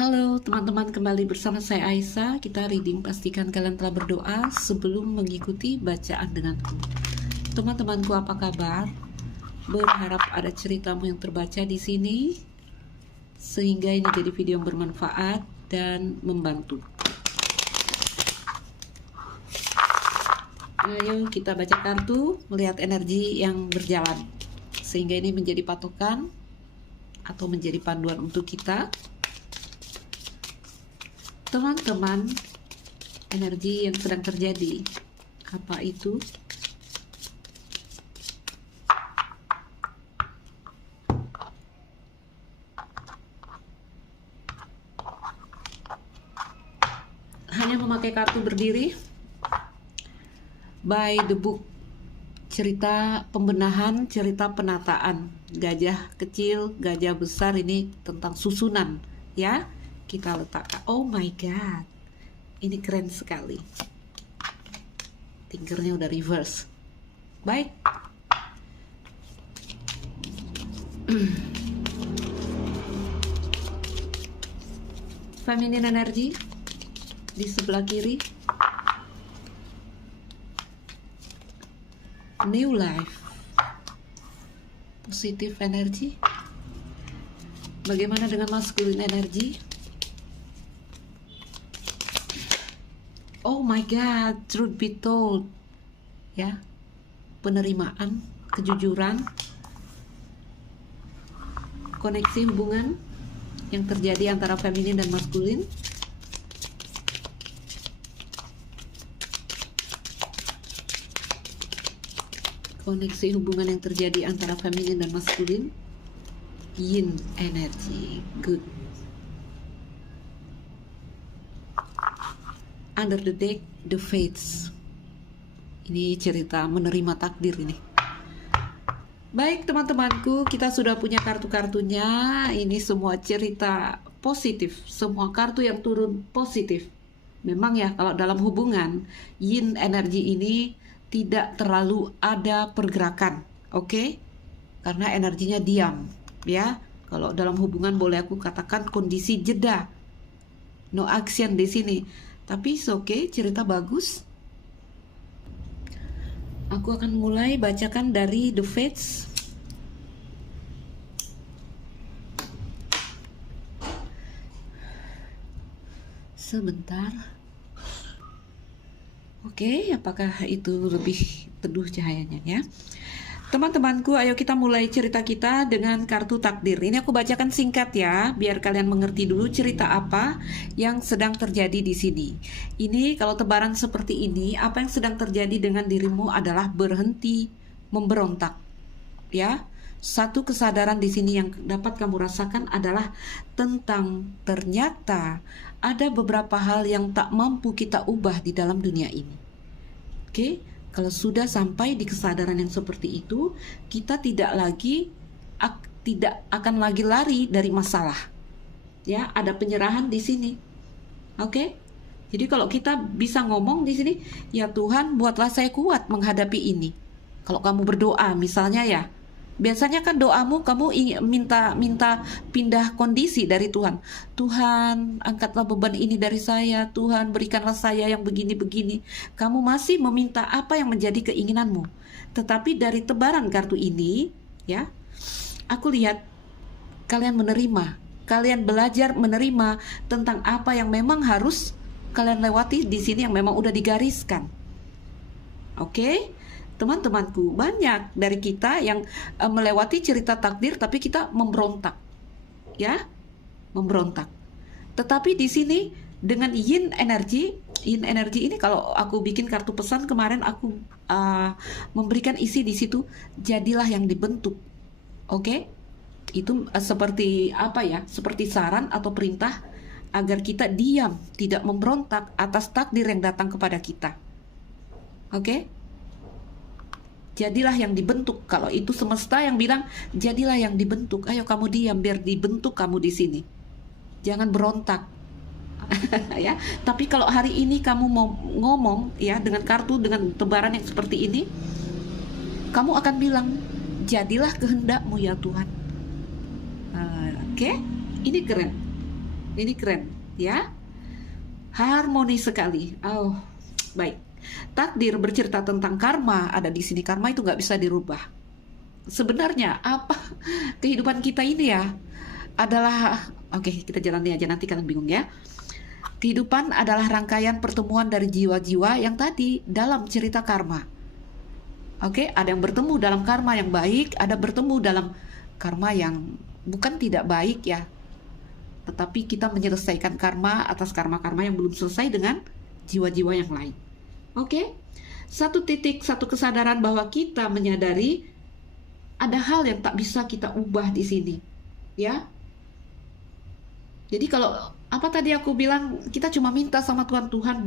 Halo teman-teman, kembali bersama saya Aisyah. Kita reading, pastikan kalian telah berdoa sebelum mengikuti bacaan denganku. Teman-temanku, apa kabar? Berharap ada ceritamu yang terbaca di sini sehingga ini jadi video yang bermanfaat dan membantu. Ayo kita baca kartu, melihat energi yang berjalan sehingga ini menjadi patokan atau menjadi panduan untuk kita. Teman-teman, energi yang sedang terjadi, apa itu? Hanya memakai kartu berdiri. By the book. Cerita pembenahan, cerita penataan. Gajah kecil, gajah besar, ini tentang susunan, ya. Kita letakkan. Oh my god, ini keren sekali. Tinkernya udah reverse. Baik. Feminine energy di sebelah kiri. New life. Positive energy. Bagaimana dengan masculine energy? Oh my god, truth be told, ya, penerimaan, kejujuran, koneksi hubungan yang terjadi antara feminin dan maskulin, koneksi hubungan yang terjadi antara feminin dan maskulin, yin energy, good. Under the deck, the fates. Ini cerita menerima takdir ini. Baik teman-temanku, kita sudah punya kartu-kartunya. Ini semua cerita positif. Semua kartu yang turun positif. Memang ya, kalau dalam hubungan, yin energi ini tidak terlalu ada pergerakan. Oke? Karena energinya diam. Ya, kalau dalam hubungan boleh aku katakan kondisi jeda. No action di sini. Tapi oke, cerita bagus. Aku akan mulai bacakan dari The Fates. Sebentar. Oke, apakah itu lebih teduh cahayanya ya? Teman-temanku, ayo kita mulai cerita kita dengan kartu takdir. Ini aku bacakan singkat ya, biar kalian mengerti dulu cerita apa yang sedang terjadi di sini. Ini kalau tebaran seperti ini, apa yang sedang terjadi dengan dirimu adalah berhenti memberontak. Ya, satu kesadaran di sini yang dapat kamu rasakan adalah tentang ternyata ada beberapa hal yang tak mampu kita ubah di dalam dunia ini. Oke? Kalau sudah sampai di kesadaran yang seperti itu, kita tidak akan lagi lari dari masalah. Ya, ada penyerahan di sini. Oke? Jadi kalau kita bisa ngomong di sini, ya Tuhan, buatlah saya kuat menghadapi ini. Kalau kamu berdoa misalnya ya, biasanya kan doamu kamu minta pindah kondisi dari Tuhan. Tuhan, angkatlah beban ini dari saya. Tuhan, berikanlah saya yang begini-begini. Kamu masih meminta apa yang menjadi keinginanmu. Tetapi dari tebaran kartu ini, ya, aku lihat kalian menerima. Kalian belajar menerima tentang apa yang memang harus kalian lewati di sini yang memang udah digariskan. Oke? Teman-temanku, banyak dari kita yang melewati cerita takdir tapi kita memberontak. Ya, memberontak. Tetapi di sini dengan yin energi ini kalau aku bikin kartu pesan kemarin aku memberikan isi di situ, jadilah yang dibentuk. Oke? Itu seperti apa ya? Seperti saran atau perintah agar kita diam, tidak memberontak atas takdir yang datang kepada kita. Oke? Jadilah yang dibentuk. Kalau itu semesta yang bilang, jadilah yang dibentuk. Ayo kamu diam, biar dibentuk kamu di sini. Jangan berontak. Ya. Tapi kalau hari ini kamu mau ngomong ya dengan kartu, dengan tebaran yang seperti ini, kamu akan bilang, jadilah kehendakmu ya Tuhan. Oke? Ini keren. Ini keren, ya. Harmoni sekali. Oh, baik. Takdir bercerita tentang karma, ada di sini. Karma itu nggak bisa dirubah. Sebenarnya apa kehidupan kita ini ya adalah, oke, kita jalani aja, nanti kalian bingung ya. Kehidupan adalah rangkaian pertemuan dari jiwa-jiwa yang tadi dalam cerita karma. Oke, ada yang bertemu dalam karma yang baik, ada bertemu dalam karma yang bukan tidak baik ya. Tetapi kita menyelesaikan karma atas karma-karma yang belum selesai dengan jiwa-jiwa yang lain. Oke? Satu titik, satu kesadaran bahwa kita menyadari ada hal yang tak bisa kita ubah di sini. Ya. Jadi kalau apa tadi aku bilang, kita cuma minta sama Tuhan, Tuhan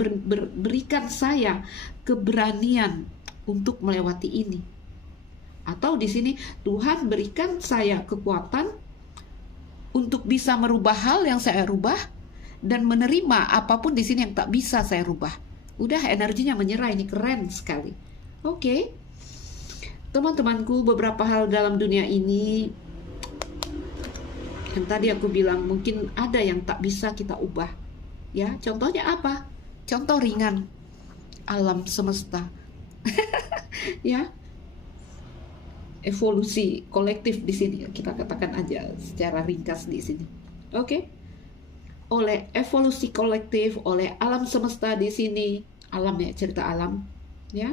berikan saya keberanian untuk melewati ini. Atau di sini Tuhan berikan saya kekuatan untuk bisa merubah hal yang saya rubah dan menerima apapun di sini yang tak bisa saya rubah. Udah, energinya menyerah. Ini keren sekali. Oke. Teman-temanku, beberapa hal dalam dunia ini yang tadi aku bilang mungkin ada yang tak bisa kita ubah. Ya, contohnya apa? Contoh ringan. Alam semesta. Ya. Evolusi kolektif di sini, kita katakan aja secara ringkas di sini. Oke. Oleh evolusi kolektif, oleh alam semesta di sini, alam ya, cerita alam, ya.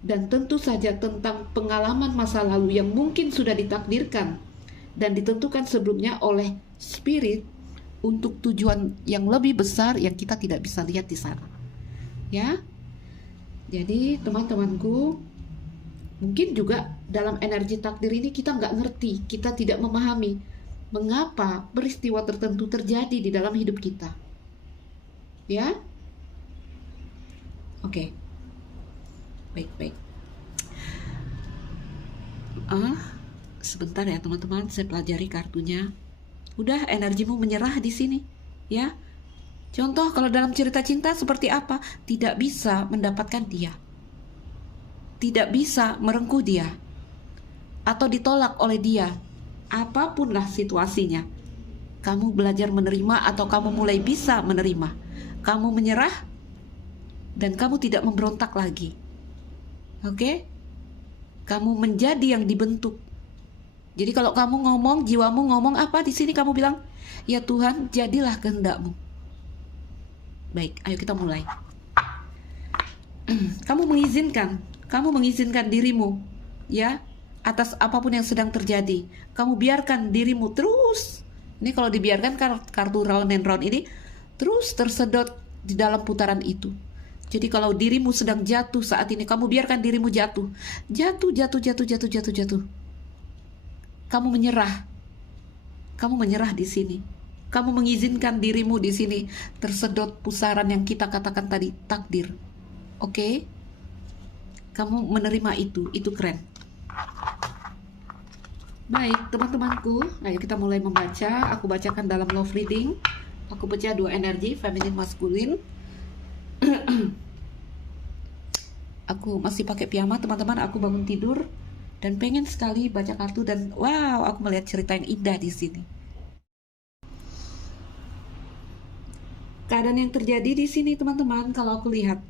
Dan tentu saja tentang pengalaman masa lalu yang mungkin sudah ditakdirkan dan ditentukan sebelumnya oleh spirit untuk tujuan yang lebih besar yang kita tidak bisa lihat di sana. Ya. Jadi teman-temanku, mungkin juga dalam energi takdir ini kita nggak ngerti, kita tidak memahami mengapa peristiwa tertentu terjadi di dalam hidup kita. Ya? Oke. Baik-baik. Sebentar ya teman-teman, saya pelajari kartunya. Udah, energimu menyerah di sini. Ya? Contoh kalau dalam cerita cinta seperti apa? Tidak bisa mendapatkan dia. Tidak bisa merengkuh dia atau ditolak oleh dia, apapunlah situasinya. Kamu belajar menerima atau kamu mulai bisa menerima. Kamu menyerah dan kamu tidak memberontak lagi. Oke? Kamu menjadi yang dibentuk. Jadi kalau kamu ngomong, jiwamu ngomong apa di sini, kamu bilang, "Ya Tuhan, jadilah kehendak-Mu." Baik, ayo kita mulai. Kamu mengizinkan dirimu, ya, atas apapun yang sedang terjadi. Kamu biarkan dirimu terus. Ini kalau dibiarkan, kartu round and round ini terus tersedot di dalam putaran itu. Jadi kalau dirimu sedang jatuh saat ini, kamu biarkan dirimu jatuh. Jatuh. Kamu menyerah. Kamu menyerah di sini. Kamu mengizinkan dirimu di sini tersedot pusaran yang kita katakan tadi, takdir. Oke? Kamu menerima itu keren. Baik, teman-temanku, ayo kita mulai membaca. Aku bacakan dalam love reading. Aku baca 2 energi, feminin, maskulin. Aku masih pakai piyama, teman-teman. Aku bangun tidur dan pengen sekali baca kartu dan wow, aku melihat cerita yang indah di sini. Keadaan yang terjadi di sini, teman-teman, kalau aku lihat.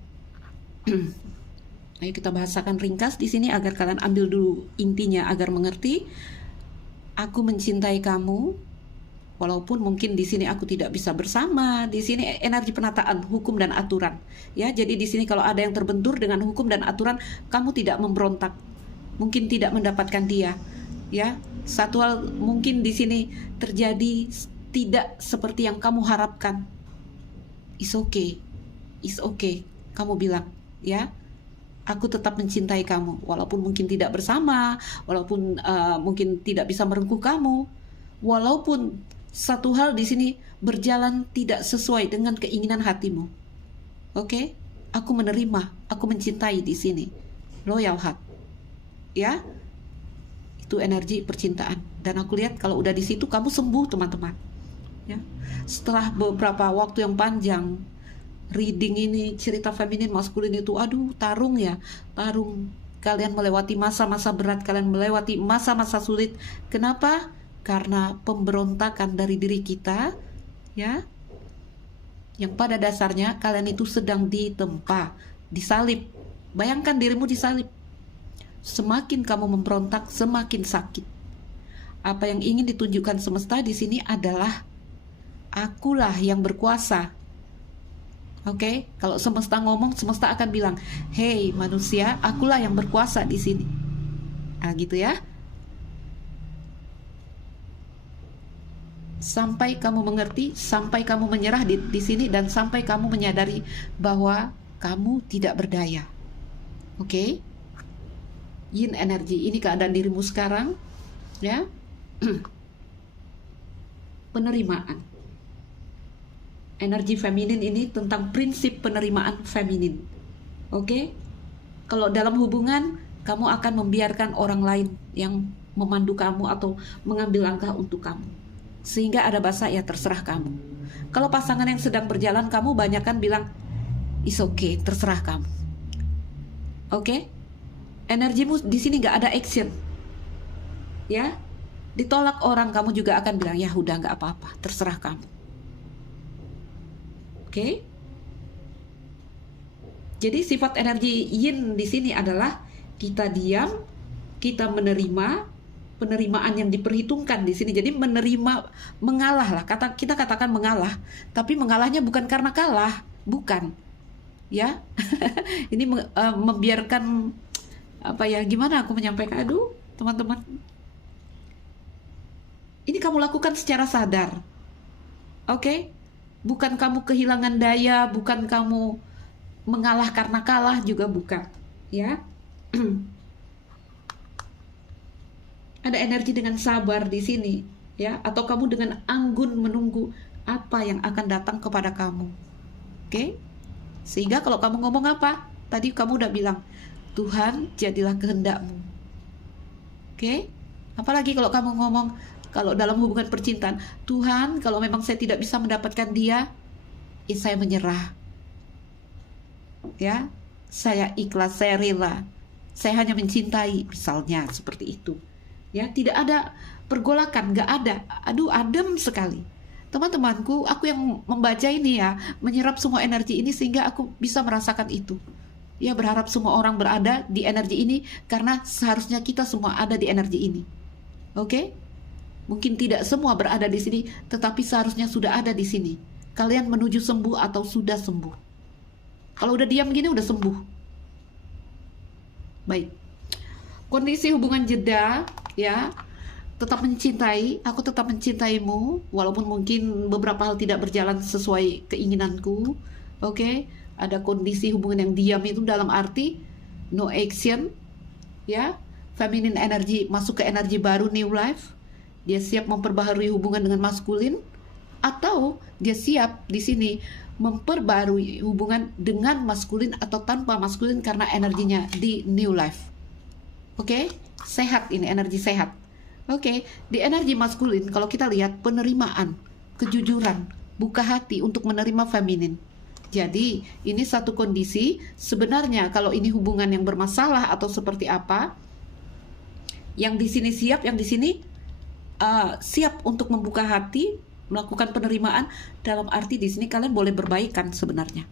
Ayo kita bahasakan ringkas di sini agar kalian ambil dulu intinya agar mengerti. Aku mencintai kamu, walaupun mungkin di sini aku tidak bisa bersama. Di sini energi penataan, hukum dan aturan. Ya, jadi di sini kalau ada yang terbentur dengan hukum dan aturan, kamu tidak memberontak. Mungkin tidak mendapatkan dia. Ya, satu hal mungkin di sini terjadi tidak seperti yang kamu harapkan. It's okay. Kamu bilang, ya. Aku tetap mencintai kamu, walaupun mungkin tidak bersama, walaupun mungkin tidak bisa merengkuh kamu, walaupun satu hal di sini berjalan tidak sesuai dengan keinginan hatimu. Oke? Aku menerima, aku mencintai di sini. Loyal heart. Ya? Itu energi percintaan. Dan aku lihat kalau udah di situ kamu sembuh, teman-teman. Ya. Setelah beberapa waktu yang panjang reading ini, cerita feminin maskulin itu, aduh, tarung. Kalian melewati masa-masa berat, kalian melewati masa-masa sulit. Kenapa? Karena pemberontakan dari diri kita ya. Yang pada dasarnya kalian itu sedang ditempa, disalib. Bayangkan dirimu disalib. Semakin kamu memberontak, semakin sakit. Apa yang ingin ditunjukkan semesta di sini adalah akulah yang berkuasa. Oke, kalau semesta ngomong, semesta akan bilang, "Hei manusia, akulah yang berkuasa di sini." Nah, gitu ya. Sampai kamu mengerti, sampai kamu menyerah di sini, dan sampai kamu menyadari bahwa kamu tidak berdaya. Oke? Yin energi, ini keadaan dirimu sekarang, ya. Penerimaan. Energi feminin ini tentang prinsip penerimaan feminin. Oke? Kalau dalam hubungan, kamu akan membiarkan orang lain yang memandu kamu atau mengambil langkah untuk kamu. Sehingga ada bahasa, ya terserah kamu. Kalau pasangan yang sedang berjalan, kamu banyakkan bilang, "It's okay, terserah kamu." Oke? Energimu di sini gak ada action. Ya? Ditolak orang, kamu juga akan bilang, "Ya udah, gak apa-apa, terserah kamu." Oke? Jadi sifat energi yin di sini adalah kita diam, kita menerima, penerimaan yang diperhitungkan di sini. Jadi menerima, mengalah lah. Kita katakan mengalah, tapi mengalahnya bukan karena kalah, bukan. Ya, ini membiarkan apa ya? Gimana aku menyampaikan? Aduh, teman-teman. Ini kamu lakukan secara sadar, oke? Bukan kamu kehilangan daya, bukan kamu mengalah karena kalah, juga bukan, ya. Ada energi dengan sabar di sini, ya, atau kamu dengan anggun menunggu apa yang akan datang kepada kamu, oke? Sehingga kalau kamu ngomong apa, tadi kamu udah bilang, "Tuhan, jadilah kehendak-Mu." Oke? Apalagi kalau kamu ngomong, kalau dalam hubungan percintaan, "Tuhan, kalau memang saya tidak bisa mendapatkan dia, ya saya menyerah. Ya, saya ikhlas, saya rela. Saya hanya mencintai," misalnya seperti itu. Ya, tidak ada pergolakan, nggak ada. Aduh, adem sekali. Teman-temanku, aku yang membaca ini ya, menyerap semua energi ini sehingga aku bisa merasakan itu. Ya, berharap semua orang berada di energi ini karena seharusnya kita semua ada di energi ini. Oke? Mungkin tidak semua berada di sini, tetapi seharusnya sudah ada di sini. Kalian menuju sembuh atau sudah sembuh. Kalau udah diam gini udah sembuh. Baik. Kondisi hubungan jeda, ya. Tetap mencintai, aku tetap mencintaimu, walaupun mungkin beberapa hal tidak berjalan sesuai keinginanku. Oke? Ada kondisi hubungan yang diam itu dalam arti no action, ya. Feminine energy masuk ke energi baru, new life. Dia siap memperbaharui hubungan dengan maskulin, atau dia siap di sini memperbarui hubungan dengan maskulin atau tanpa maskulin karena energinya di new life. Oke? Sehat, ini energi sehat. Oke, di energi maskulin kalau kita lihat penerimaan, kejujuran, buka hati untuk menerima feminin. Jadi ini satu kondisi, sebenarnya kalau ini hubungan yang bermasalah atau seperti apa, yang di sini siap, yang di sini siap untuk membuka hati, melakukan penerimaan. Dalam arti di sini kalian boleh berbaikan sebenarnya.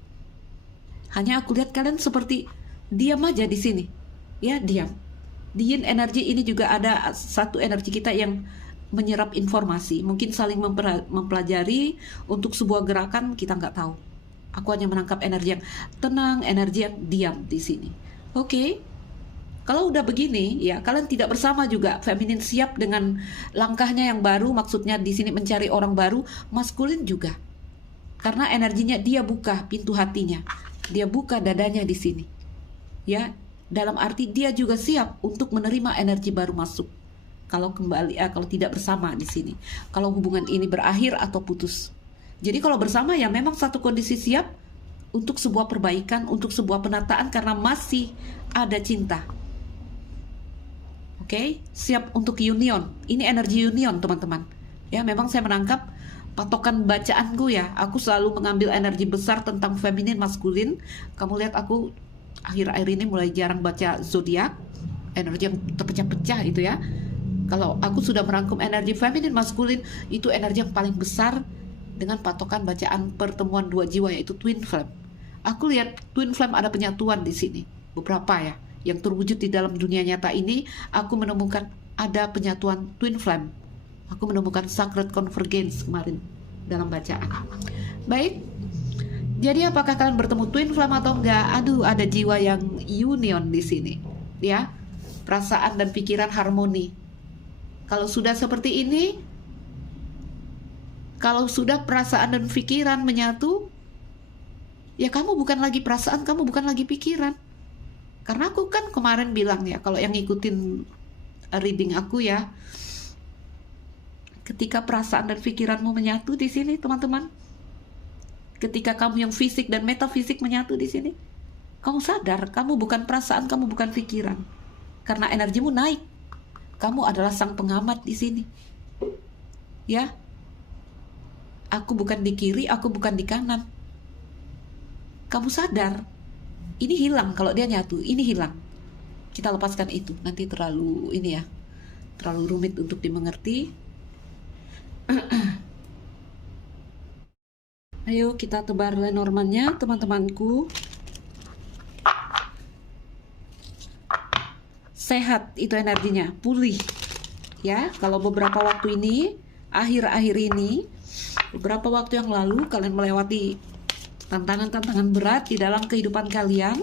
Hanya aku lihat kalian seperti diam aja di sini, ya, diam. Di yin energi ini juga ada satu energi kita yang menyerap informasi, mungkin saling mempelajari untuk sebuah gerakan, kita nggak tahu. Aku hanya menangkap energi yang tenang, energi yang diam di sini. Oke. Kalau udah begini, ya kalian tidak bersama juga. Feminin siap dengan langkahnya yang baru, maksudnya di sini mencari orang baru. Maskulin juga, karena energinya dia buka pintu hatinya, dia buka dadanya di sini. Ya, dalam arti dia juga siap untuk menerima energi baru masuk. Kalau kembali, kalau tidak bersama di sini. Kalau hubungan ini berakhir atau putus. Jadi kalau bersama ya memang satu kondisi siap untuk sebuah perbaikan, untuk sebuah penataan karena masih ada cinta. Oke, siap untuk union. Ini energi union, teman-teman. Ya, memang saya menangkap patokan bacaanku ya. Aku selalu mengambil energi besar tentang feminin, maskulin. Kamu lihat aku akhir-akhir ini mulai jarang baca zodiak, energi yang terpecah-pecah itu ya. Kalau aku sudah merangkum energi feminin, maskulin, itu energi yang paling besar dengan patokan bacaan pertemuan dua jiwa, yaitu twin flame. Aku lihat twin flame ada penyatuan di sini, beberapa ya, yang terwujud di dalam dunia nyata ini. Aku menemukan ada penyatuan twin flame. Aku menemukan sacred convergence kemarin dalam bacaan. Baik, jadi apakah kalian bertemu twin flame atau enggak? Aduh, ada jiwa yang union di sini, ya. Perasaan dan pikiran harmoni. Kalau sudah seperti ini, kalau sudah perasaan dan pikiran menyatu, ya kamu bukan lagi perasaan, kamu bukan lagi pikiran. Karena aku kan kemarin bilang ya, kalau yang ngikutin reading aku ya, ketika perasaan dan pikiranmu menyatu di sini, teman-teman, ketika kamu yang fisik dan metafisik menyatu di sini, kamu sadar kamu bukan perasaan, kamu bukan pikiran. Karena energimu naik. Kamu adalah sang pengamat di sini. Ya. Aku bukan di kiri, aku bukan di kanan. Kamu sadar, ini hilang kalau dia nyatu, ini hilang. Kita lepaskan itu, nanti terlalu ini ya, terlalu rumit untuk dimengerti. Ayo kita tebar Lenormandnya, teman-temanku. Sehat itu energinya, pulih. Ya, kalau beberapa waktu ini, akhir-akhir ini, beberapa waktu yang lalu kalian melewati tantangan-tantangan berat di dalam kehidupan kalian,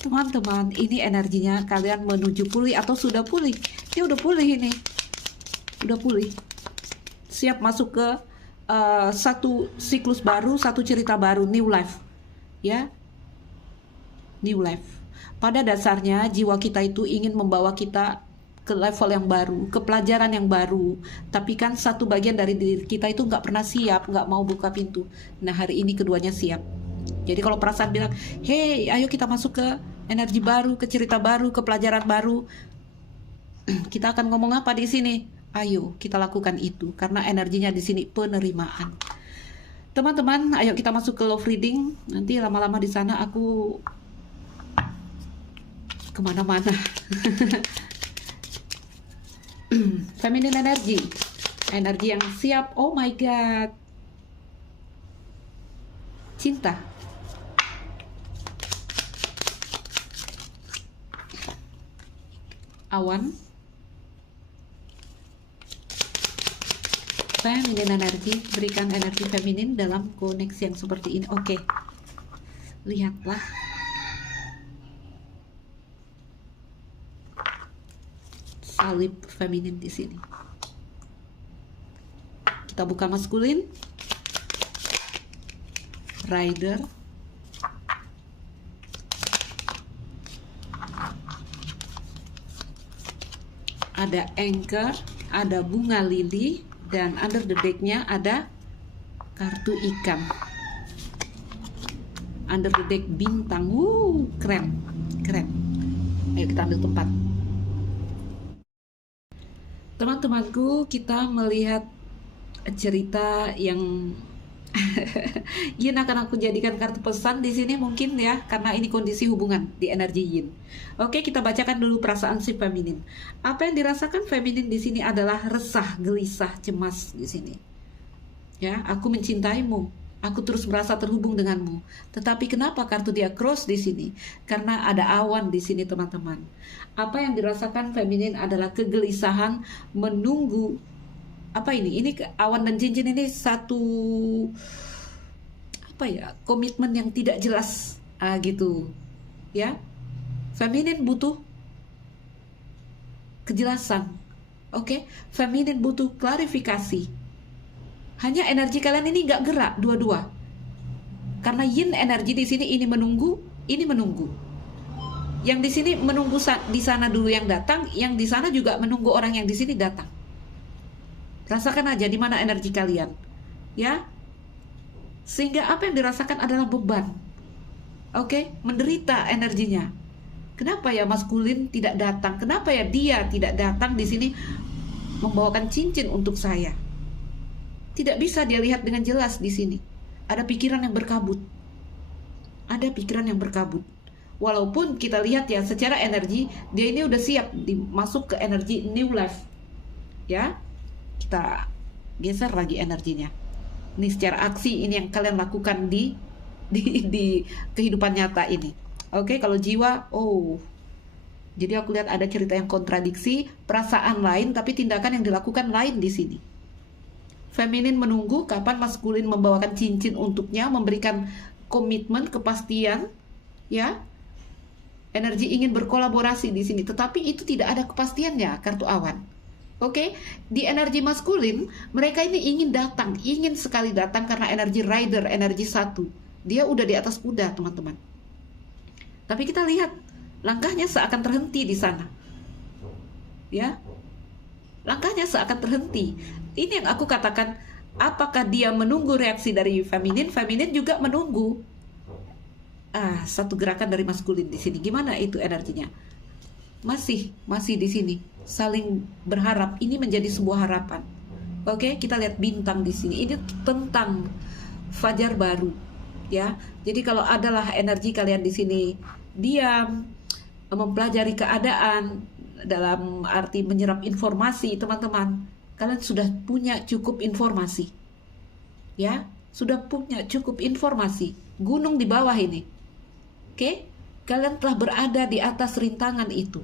teman-teman, ini energinya kalian menuju pulih atau sudah pulih. Ini udah pulih ini. Udah pulih. Siap masuk ke satu siklus baru, satu cerita baru, new life. Ya. New life. Pada dasarnya jiwa kita itu ingin membawa kita ke level yang baru, ke pelajaran yang baru. Tapi kan satu bagian dari diri kita itu nggak pernah siap, nggak mau buka pintu. Nah, hari ini keduanya siap. Jadi kalau perasaan bilang, hey, ayo kita masuk ke energi baru, ke cerita baru, ke pelajaran baru, kita akan ngomong apa di sini? Ayo kita lakukan itu, karena energinya di sini penerimaan. Teman-teman, ayo kita masuk ke love reading. Nanti lama-lama di sana aku kemana-mana. Feminine energy, energi yang siap. Oh my god, cinta. Awan, feminine energy, berikan energi feminin dalam koneksi yang seperti ini. Oke, lihatlah. Salib feminin di sini. Kita buka maskulin. Rider. Ada anchor, ada bunga lili, dan under the deck-nya ada kartu ikan. Under the deck bintang. Keren. Keren. Ayo kita ambil tempat. Teman-temanku, kita melihat cerita yang Yin akan aku jadikan kartu pesan di sini mungkin ya, karena ini kondisi hubungan di energi Yin. Oke, kita bacakan dulu perasaan si feminin. Apa yang dirasakan feminin di sini adalah resah, gelisah, cemas di sini. Ya, aku mencintaimu. Aku terus merasa terhubung denganmu. Tetapi kenapa kartu dia cross di sini? Karena ada awan di sini, teman-teman. Apa yang dirasakan feminin adalah kegelisahan, menunggu. Apa ini? Ini awan dan cincin ini satu apa ya? Komitmen yang tidak jelas, gitu. Ya. Feminin butuh kejelasan. Oke, feminin butuh klarifikasi. Hanya energi kalian ini nggak gerak dua-dua. Karena yin energi di sini ini menunggu, ini menunggu. Yang di sini menunggu di sana dulu yang datang, yang di sana juga menunggu orang yang di sini datang. Rasakan aja di mana energi kalian, ya. Sehingga apa yang dirasakan adalah beban. Oke, menderita energinya. Kenapa ya maskulin tidak datang? Kenapa ya dia tidak datang di sini membawakan cincin untuk saya? Tidak bisa dia lihat dengan jelas di sini. Ada pikiran yang berkabut. Ada pikiran yang berkabut. Walaupun kita lihat ya secara energi dia ini udah siap masuk ke energi new life. Ya. Kita geser lagi energinya. Ini secara aksi ini yang kalian lakukan di kehidupan nyata ini. Oke, kalau jiwa, jadi aku lihat ada cerita yang kontradiksi, perasaan lain tapi tindakan yang dilakukan lain di sini. Feminin menunggu kapan maskulin membawakan cincin untuknya, memberikan komitmen, kepastian, ya. Energi ingin berkolaborasi di sini, tetapi itu tidak ada kepastiannya, kartu awan. Oke, di energi maskulin, mereka ini ingin datang, ingin sekali datang karena energi rider, energi satu. Dia udah di atas kuda, teman-teman. Tapi kita lihat, langkahnya seakan terhenti di sana. Ya, langkahnya seakan terhenti. Ini yang aku katakan, apakah dia menunggu reaksi dari feminin? Feminin juga menunggu. Satu gerakan dari maskulin di sini. Gimana itu energinya? Masih di sini. Saling berharap. Ini menjadi sebuah harapan. Oke, kita lihat bintang di sini. Ini tentang fajar baru, ya. Jadi kalau adalah energi kalian di sini diam, mempelajari keadaan dalam arti menyerap informasi, teman-teman, kalian sudah punya cukup informasi, ya, sudah punya cukup informasi. Gunung di bawah ini, oke, kalian telah berada di atas rintangan itu.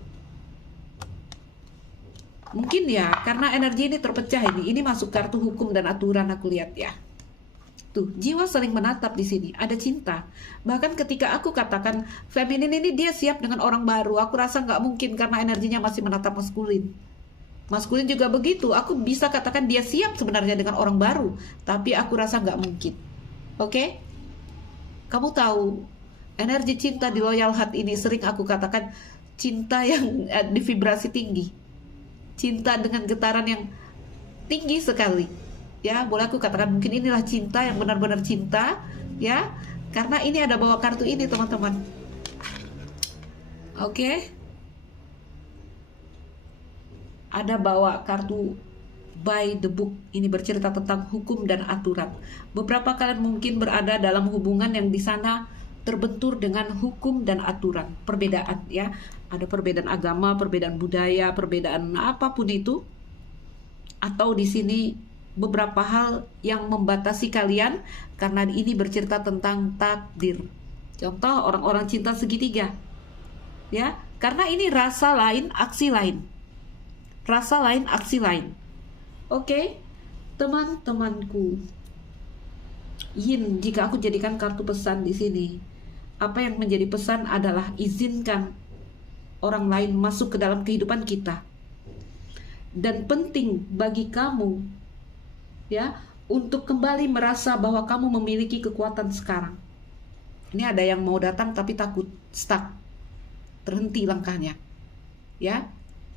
Mungkin ya, karena energi ini terpecah ini masuk kartu hukum dan aturan aku lihat ya. Tuh, jiwa saling menatap di sini, ada cinta. Bahkan ketika aku katakan feminin ini dia siap dengan orang baru, aku rasa nggak mungkin karena energinya masih menatap maskulin. Maskulin juga begitu, aku bisa katakan dia siap sebenarnya dengan orang baru, tapi aku rasa nggak mungkin. Oke? Kamu tahu, energi cinta di loyal heart ini sering aku katakan cinta yang di vibrasi tinggi. Cinta dengan getaran yang tinggi sekali. Ya, boleh aku katakan mungkin inilah cinta yang benar-benar cinta, ya. Karena ini ada bawa kartu ini, teman-teman. Oke. Ada bawa kartu by the book. Ini bercerita tentang hukum dan aturan. Beberapa kalian mungkin berada dalam hubungan yang di sana terbentur dengan hukum dan aturan. Perbedaan, ya. Ada perbedaan agama, perbedaan budaya, perbedaan apapun itu. Atau di sini beberapa hal yang membatasi kalian karena ini bercerita tentang takdir. Contoh orang-orang cinta segitiga. Ya, karena ini rasa lain, aksi lain. Rasa lain, aksi lain. Oke, teman-temanku. Yin, jika aku jadikan kartu pesan di sini, apa yang menjadi pesan adalah izinkan orang lain masuk ke dalam kehidupan kita. Dan penting bagi kamu, ya, untuk kembali merasa bahwa kamu memiliki kekuatan sekarang. Ini ada yang mau datang tapi takut, stuck, terhenti langkahnya, ya.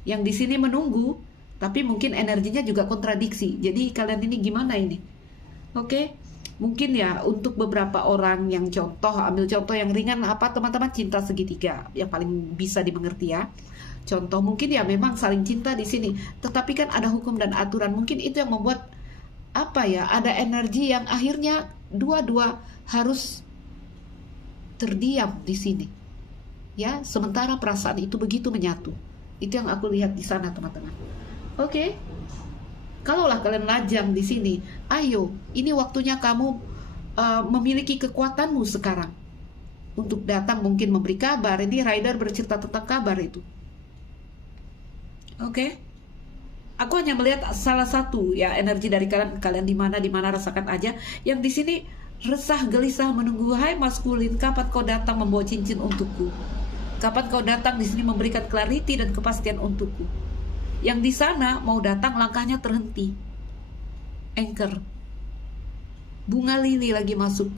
Yang di sini menunggu, tapi mungkin energinya juga kontradiksi. Jadi kalian ini gimana ini? Oke, mungkin ya untuk beberapa orang yang ambil contoh yang ringan apa teman-teman, cinta segitiga yang paling bisa dimengerti ya. Contoh mungkin ya memang saling cinta di sini, tetapi kan ada hukum dan aturan. Mungkin itu yang membuat ada energi yang akhirnya dua-dua harus terdiam di sini, ya, sementara perasaan itu begitu menyatu. Itu yang aku lihat di sana, teman-teman. Oke, kalaulah kalian lajang di sini, ayo, ini waktunya kamu memiliki kekuatanmu sekarang untuk datang, mungkin memberi kabar. Ini rider bercerita tentang kabar itu. Oke. Aku hanya melihat salah satu ya energi dari kalian di mana rasakan aja. Yang di sini resah gelisah menunggu, hai maskulin, kapan kau datang membawa cincin untukku? Kapan kau datang di sini memberikan clarity dan kepastian untukku? Yang di sana mau datang langkahnya terhenti. Anchor. Bunga lili lagi masuk.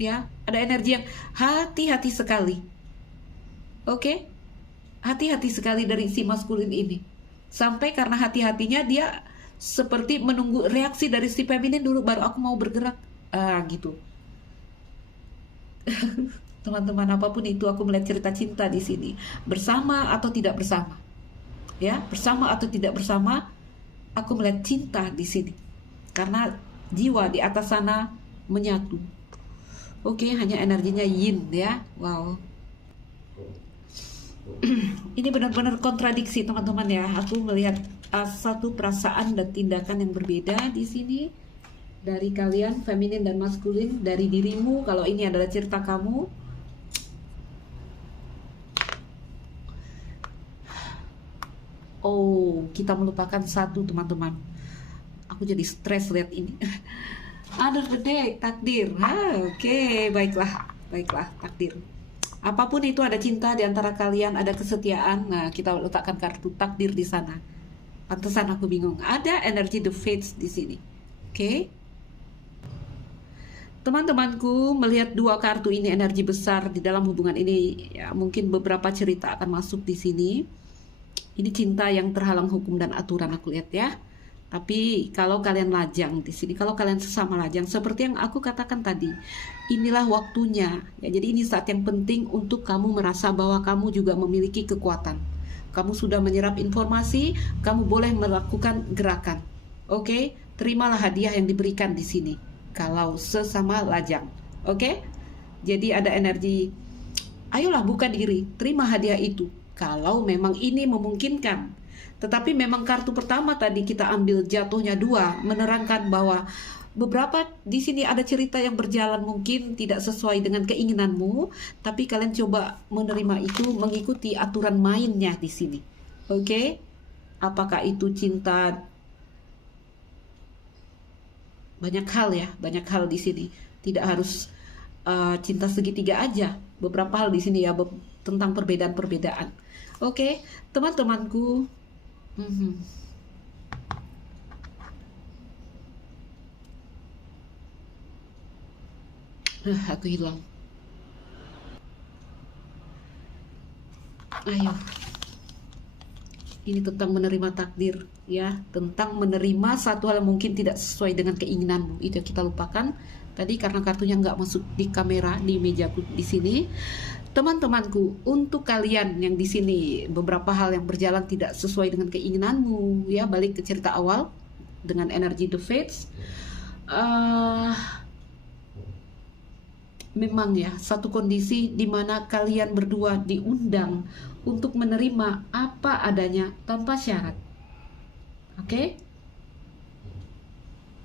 Ya, ada energi yang hati-hati sekali. Oke? Hati-hati sekali dari si maskulin ini. Sampai karena hati-hatinya dia seperti menunggu reaksi dari si feminin dulu baru aku mau bergerak. Gitu. Teman-teman, apapun itu aku melihat cerita cinta di sini. Bersama atau tidak bersama. Ya, bersama atau tidak bersama, aku melihat cinta di sini. Karena jiwa di atas sana menyatu. Oke, hanya energinya yin ya. Wow. Ini benar-benar kontradiksi, teman-teman ya. Aku melihat satu perasaan dan tindakan yang berbeda di sini. dari kalian, feminin dan maskulin, dari dirimu kalau ini adalah cerita kamu. Oh, kita melupakan satu, teman-teman. Aku jadi stres lihat ini. Under the deck, takdir. Oke, baiklah, takdir. Apapun itu, ada cinta di antara kalian, ada kesetiaan. Nah, kita letakkan kartu takdir di sana. Pantesan aku bingung. Ada energi the fates di sini. Oke. Teman-temanku, melihat dua kartu ini energi besar di dalam hubungan ini, ya mungkin beberapa cerita akan masuk di sini. Ini cinta yang terhalang hukum dan aturan, aku lihat ya. Tapi kalau kalian lajang di sini, kalau kalian sesama lajang, seperti yang aku katakan tadi, inilah waktunya. Ya, jadi ini saat yang penting untuk kamu merasa bahwa kamu juga memiliki kekuatan. Kamu sudah menyerap informasi, kamu boleh melakukan gerakan. Oke, terimalah hadiah yang diberikan di sini. Kalau sesama lajang, oke? Jadi ada energi, ayolah buka diri, terima hadiah itu. Kalau memang ini memungkinkan. Tetapi memang kartu pertama tadi kita ambil jatuhnya 2, menerangkan bahwa beberapa di sini ada cerita yang berjalan mungkin tidak sesuai dengan keinginanmu, tapi kalian coba menerima itu, mengikuti aturan mainnya di sini. Oke? Apakah itu cinta? Banyak hal ya, banyak hal di sini. Tidak harus cinta segitiga aja. Beberapa hal di sini ya tentang perbedaan-perbedaan. Oke, teman-temanku. Aku hilang. Ayo. Ini tentang menerima takdir, ya, tentang menerima satu hal yang mungkin tidak sesuai dengan keinginanmu. Itu yang kita lupakan tadi karena kartunya nggak masuk di kamera di mejaku di sini. Teman-temanku, untuk kalian yang di sini beberapa hal yang berjalan tidak sesuai dengan keinginanmu, ya, balik ke cerita awal dengan energi the fates. Memang ya, satu kondisi di mana kalian berdua diundang untuk menerima apa adanya tanpa syarat. Oke?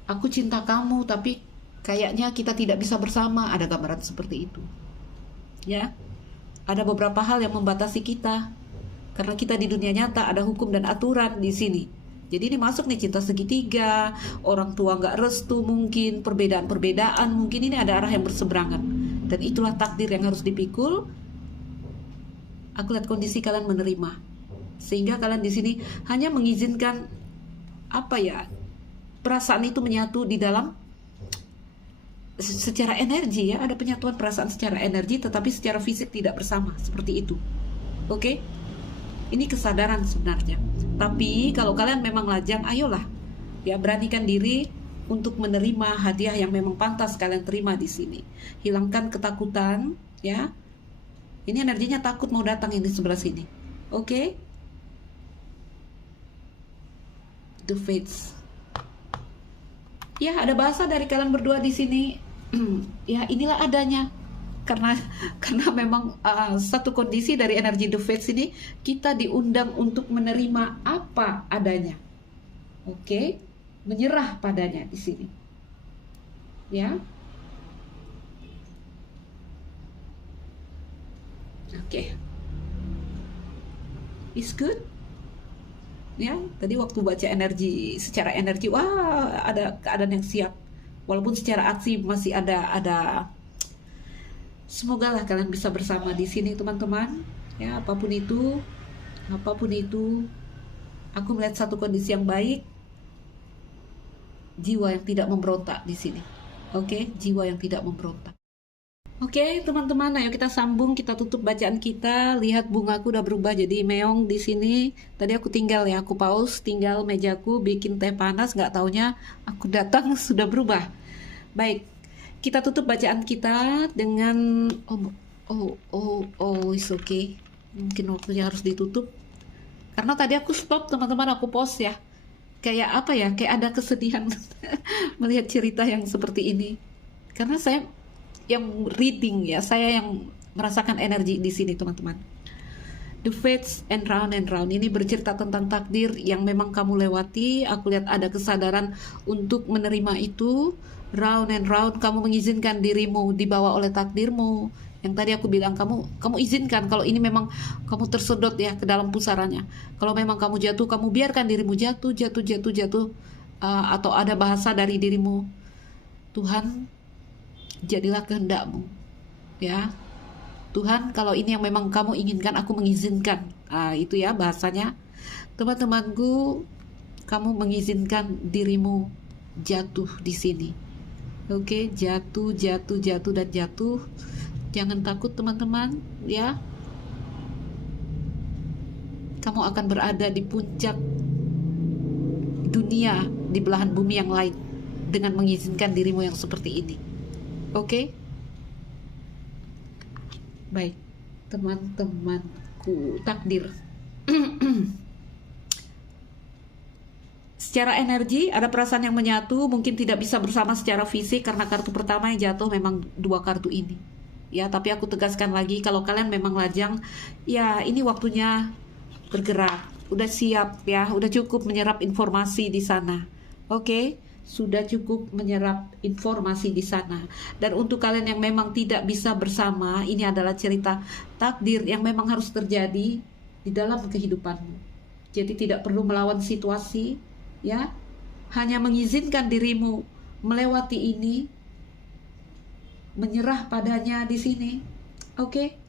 Aku cinta kamu, tapi kayaknya kita tidak bisa bersama. Ada gambaran seperti itu. Ya. Ada beberapa hal yang membatasi kita. Karena kita di dunia nyata ada hukum dan aturan di sini. Jadi ini masuk nih cinta segitiga, orang tua nggak restu mungkin, perbedaan-perbedaan mungkin, ini ada arah yang berseberangan. Dan itulah takdir yang harus dipikul. Aku lihat kondisi kalian menerima. Sehingga kalian di sini hanya mengizinkan perasaan itu menyatu di dalam secara energi, ya, ada penyatuan perasaan secara energi, tetapi secara fisik tidak bersama, seperti itu. Oke? Ini kesadaran sebenarnya. Tapi kalau kalian memang lajang, ayolah, ya, beranikan diri untuk menerima hadiah yang memang pantas kalian terima di sini. Hilangkan ketakutan, ya. Ini energinya takut mau datang ini sebelah sini. Oke? The Fates. Ya, ada bahasa dari kalian berdua di sini. Ya, inilah adanya. Karena memang satu kondisi dari energi the fates ini, kita diundang untuk menerima apa adanya. Oke? Menyerah padanya di sini. Ya. Oke. It's good. Ya, tadi waktu baca energi, secara energi, wah, ada keadaan yang siap. Walaupun secara aksi masih ada. Semogalah kalian bisa bersama di sini, teman-teman. Ya, apapun itu, aku melihat satu kondisi yang baik. Jiwa yang tidak memberontak di sini. Oke, jiwa yang tidak memberontak. Oke, teman-teman, ayo kita sambung, kita tutup bacaan kita. Lihat bungaku udah berubah jadi meong di sini. Tadi aku tinggal ya, aku pause, tinggal mejaku bikin teh panas, nggak taunya aku datang sudah berubah. Baik, kita tutup bacaan kita dengan it's okay. Mungkin waktunya harus ditutup. Karena tadi aku stop, teman-teman, aku pause ya. Kayak kayak ada kesedihan melihat cerita yang seperti ini. Karena saya yang reading ya, saya yang merasakan energi di sini, teman-teman. The Fates and Round and Round ini bercerita tentang takdir yang memang kamu lewati. Aku lihat ada kesadaran untuk menerima itu. Round and round, kamu mengizinkan dirimu dibawa oleh takdirmu. Yang tadi aku bilang, kamu izinkan kalau ini memang kamu tersedot ya ke dalam pusarannya. Kalau memang kamu jatuh, kamu biarkan dirimu jatuh. Atau ada bahasa dari dirimu, Tuhan, jadilah kehendakmu, ya. Tuhan, kalau ini yang memang kamu inginkan, aku mengizinkan. Itu ya bahasanya. Teman-temanku, kamu mengizinkan dirimu jatuh di sini. Oke, jatuh dan jatuh. Jangan takut teman-teman, ya. Kamu akan berada di puncak dunia, di belahan bumi yang lain, dengan mengizinkan dirimu yang seperti ini. Oke? Baik, teman-temanku, takdir. Secara energi, ada perasaan yang menyatu, mungkin tidak bisa bersama secara fisik, karena kartu pertama yang jatuh memang dua kartu ini. Ya, tapi aku tegaskan lagi, kalau kalian memang lajang, ya ini waktunya bergerak. Udah siap ya, udah cukup menyerap informasi di sana. Oke? Sudah cukup menyerap informasi di sana. Dan untuk kalian yang memang tidak bisa bersama, ini adalah cerita takdir yang memang harus terjadi di dalam kehidupanmu. Jadi tidak perlu melawan situasi, ya. Hanya mengizinkan dirimu melewati ini, menyerah padanya di sini. Oke?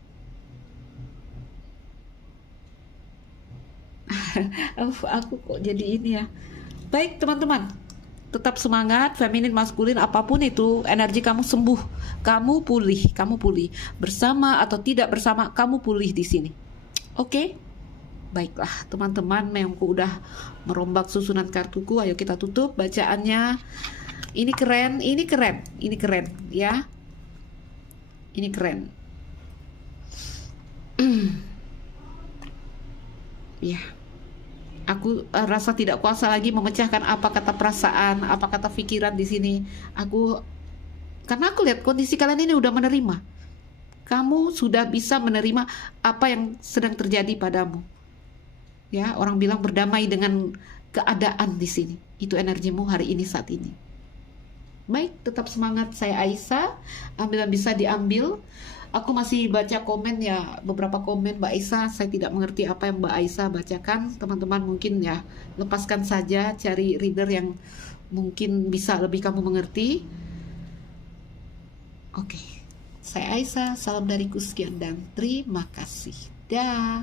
Aku kok jadi ini ya. Baik teman-teman, tetap semangat, feminin, maskulin, apapun itu, energi kamu sembuh, kamu pulih, bersama atau tidak bersama, kamu pulih di sini. Oke? Baiklah, teman-teman, memangku udah merombak susunan kartuku, ayo kita tutup bacaannya. Ini keren, ya. Ini keren. Ya. Aku rasa tidak kuasa lagi memecahkan apa kata perasaan, apa kata pikiran di sini. Karena aku lihat kondisi kalian ini udah menerima. Kamu sudah bisa menerima apa yang sedang terjadi padamu. Ya, orang bilang berdamai dengan keadaan di sini. Itu energimu hari ini, saat ini. Baik, tetap semangat. Saya Aisyah. Ambil yang bisa diambil. Aku masih baca komen ya, beberapa komen Mbak Aisyah, saya tidak mengerti apa yang Mbak Aisyah bacakan. Teman-teman mungkin ya, lepaskan saja, cari reader yang mungkin bisa lebih kamu mengerti. Oke, saya Aisyah, salam dariku sekian dan terima kasih. Dah.